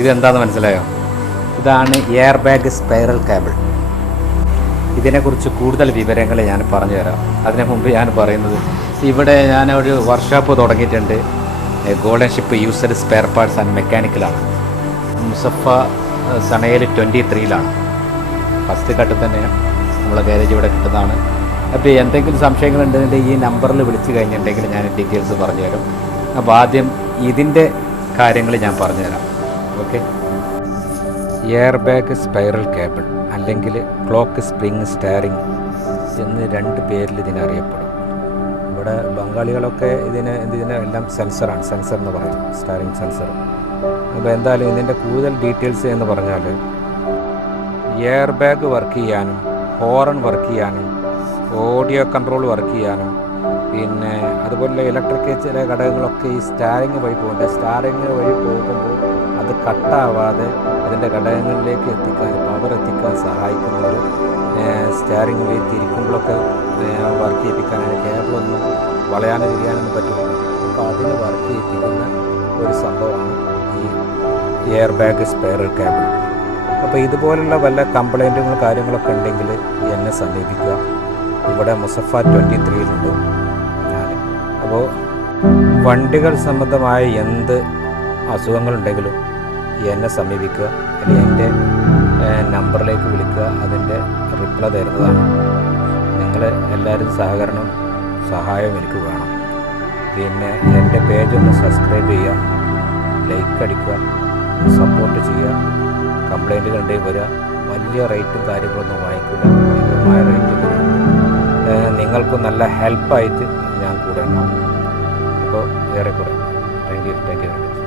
ഇതെന്താണെന്ന് മനസ്സിലായോ? ഇതാണ് എയർ ബാഗ് സ്പൈറൽ കേബിൾ. ഇതിനെക്കുറിച്ച് കൂടുതൽ വിവരങ്ങൾ ഞാൻ പറഞ്ഞുതരാം. അതിനു മുമ്പ് ഞാൻ പറയുന്നത്, ഇവിടെ ഞാനൊരു വർക്ക്ഷോപ്പ് തുടങ്ങിയിട്ടുണ്ട്. Golden ship user spare parts and മെക്കാനിക്കലാണ്. മുസഫ സണയിൽ 23-ലാണ്. ഫസ്റ്റ് ഘട്ടത്തിൽ തന്നെ നമ്മളെ ഗാരേജ് ഇവിടെ കിട്ടുന്നതാണ്. അപ്പോൾ എന്തെങ്കിലും സംശയങ്ങളുണ്ടെന്നുണ്ടെങ്കിൽ ഈ നമ്പറിൽ വിളിച്ച് കഴിഞ്ഞിട്ടുണ്ടെങ്കിൽ ഞാൻ ഡീറ്റെയിൽസ് പറഞ്ഞുതരും. അപ്പോൾ ആദ്യം ഇതിൻ്റെ കാര്യങ്ങൾ ഞാൻ പറഞ്ഞുതരാം. Okay. Air bag spiral cable അല്ലെങ്കിൽ ക്ലോക്ക് സ്പ്രിങ് സ്റ്റാറിങ് എന്ന് 2 പേരിൽ ഇതിനറിയപ്പെടും. ഇവിടെ ബംഗാളികളൊക്കെ ഇതിനെല്ലാം സെൻസറാണ്, സെൻസർ എന്ന് പറയും, സ്റ്റാറിങ് സെൻസർ. അപ്പോൾ എന്തായാലും ഇതിൻ്റെ കൂടുതൽ ഡീറ്റെയിൽസ് എന്ന് പറഞ്ഞാൽ, എയർ ബാഗ് വർക്ക് ചെയ്യാനും ഹോറൺ വർക്ക് ചെയ്യാനും ഓഡിയോ കൺട്രോൾ വർക്ക് ചെയ്യാനും പിന്നെ അതുപോലെ ഇലക്ട്രിക് ചില ഘടകങ്ങളൊക്കെ ഈ സ്റ്റാറിങ് വഴി പോകുന്നുണ്ട്. സ്റ്റാറിങ് വഴി പോകുമ്പോൾ അത് കട്ടാവാതെ അതിൻ്റെ ഘടകങ്ങളിലേക്ക് എത്തിക്കാൻ, പവർ എത്തിക്കാൻ സഹായിക്കുന്ന ഒരു സ്റ്റാറിങ് വഴി തിരിക്കുമ്പോഴൊക്കെ വർക്ക് ചെയ്യിപ്പിക്കാൻ, കേബിളൊന്നും വളയാനും തിരിയാനൊന്നും പറ്റില്ല. അപ്പോൾ അതിന് വർക്ക് ചെയ്യിപ്പിക്കുന്ന ഒരു സംഭവമാണ് ഈ എയർ ബാഗ് സ്പൈറൽ കേബിൾ. അപ്പോൾ ഇതുപോലുള്ള വല്ല കംപ്ലൈൻറ്റുകളും കാര്യങ്ങളൊക്കെ ഉണ്ടെങ്കിൽ എന്നെ സമീപിക്കുക. ഇവിടെ മുസഫ 23-ലുണ്ട് ഞാൻ. അപ്പോൾ വണ്ടികൾ സംബന്ധമായ എന്ത് അസുഖങ്ങളുണ്ടെങ്കിലും എന്നെ സമീപിക്കുക, അല്ലെങ്കിൽ എൻ്റെ നമ്പറിലേക്ക് വിളിക്കുക. അതിൻ്റെ റിപ്ലൈ തരുന്നതാണ്. നിങ്ങൾ എല്ലാവരും സഹായം എനിക്ക് വേണം. പിന്നെ എൻ്റെ പേജൊന്ന് സബ്സ്ക്രൈബ് ചെയ്യുക, ലൈക്ക് അടിക്കുക, സപ്പോർട്ട് ചെയ്യുക. കംപ്ലൈൻറ്റുകൾ ഉണ്ടെങ്കിൽ വരിക. വലിയ റേറ്റും കാര്യങ്ങളൊന്നും വാങ്ങിക്കില്ല, മിതമായ റേറ്റിൽ നിങ്ങൾക്ക് നല്ല ഹെൽപ്പായിട്ട് ഞാൻ കൂടെ ഉണ്ടാവും. അപ്പോൾ ഏറെക്കുറെ താങ്ക് യു വെരി മച്ച്.